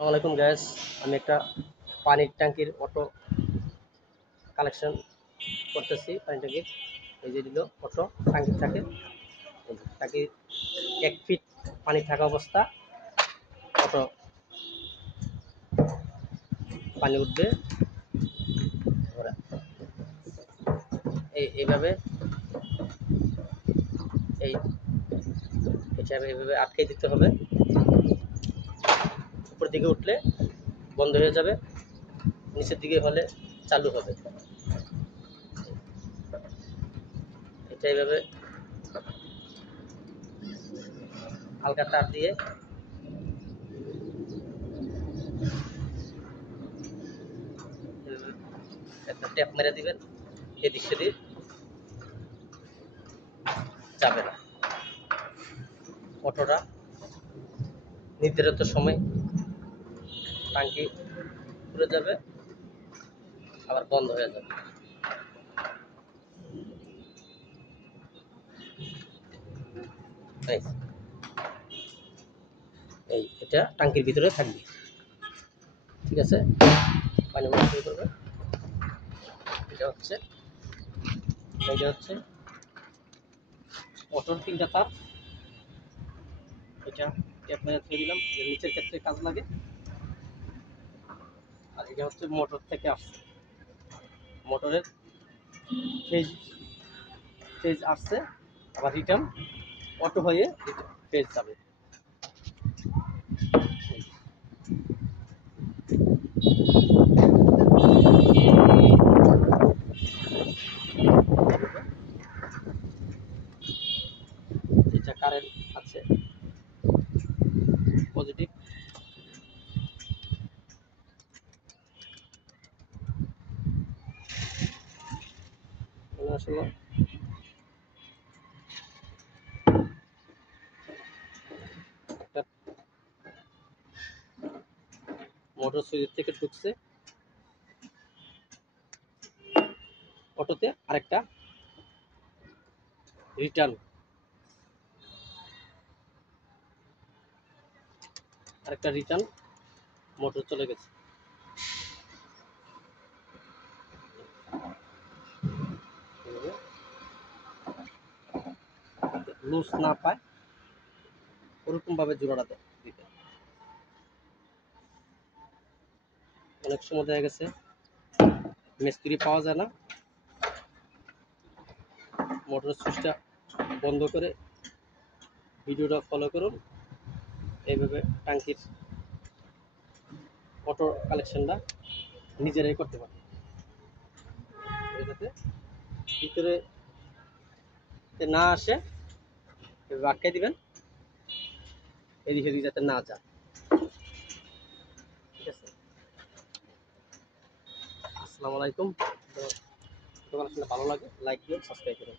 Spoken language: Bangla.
আসসালামু আলাইকুম গ্যাস। আমি একটা পানির ট্যাঙ্কির অটো কালেকশন করতেছি। পানির ট্যাঙ্কির এই যে দিল অটো ট্যাঙ্কি থাকে, এই যে ট্যাঙ্কি 1 ফিট পানি থাকা অবস্থা অটো পানি উঠবে। ওরা এইভাবে এই হিসাবে এইভাবে আটকে দিতে হবে। উপর দিকে উঠলে বন্ধ হয়ে যাবে, নিচের দিকে হলে চালু হবে। এটা এইভাবে হালকা তার দিয়ে একটা ট্যাপ মেরে দিবেন, এদিক সেদিক যাবে না। অটোটা নির্ধারিত সময় ট্যাঙ্কি খুলে যাবে, আবার বন্ধ হয়ে যাবে। এই এটা ট্যাঙ্কির ভিতরে থাকবে, ঠিক আছে। পানি মারা শুরু করবে। এটা হচ্ছে অটোর 3টা তার। এটা ট্যাপ মেরে ধরে দিলাম, এর নিচের ক্ষেত্রে কাজ লাগে। আর এটা হচ্ছে মোটর থেকে আসছে, মোটরের ফেজ ফেজ আসছে, আবার রিটার্ন অটো হয়ে ফেজ যাবে। এটা কারেন্ট আছে পজিটিভ। আসলে একটা মোটর সুইচ থেকে ঢুকছে অটোতে, আরেকটা রিটার্ন মোটর চলে গেছে। লুজ না পায় ওরকম ভাবে জোড়াটা দিতে। অনেক সময় দেখা গেছে মিস্ত্রি পাওয়া যায় না, মোটর সুইচটা বন্ধ করে ভিডিওটা ফলো করুন। এইভাবে ট্যাঙ্কির অটো কালেকশনটা নিজেরাই করতে পারে। যাতে ভিতরে না আসে এভাবে আটকে দিবেন, এদিক সেদিক যাতে না যায়, ঠিক আছে। আসসালামু আলাইকুম। তো কালেকশনটা ভালো লাগে লাইক দিন, সাবস্ক্রাইব করুন।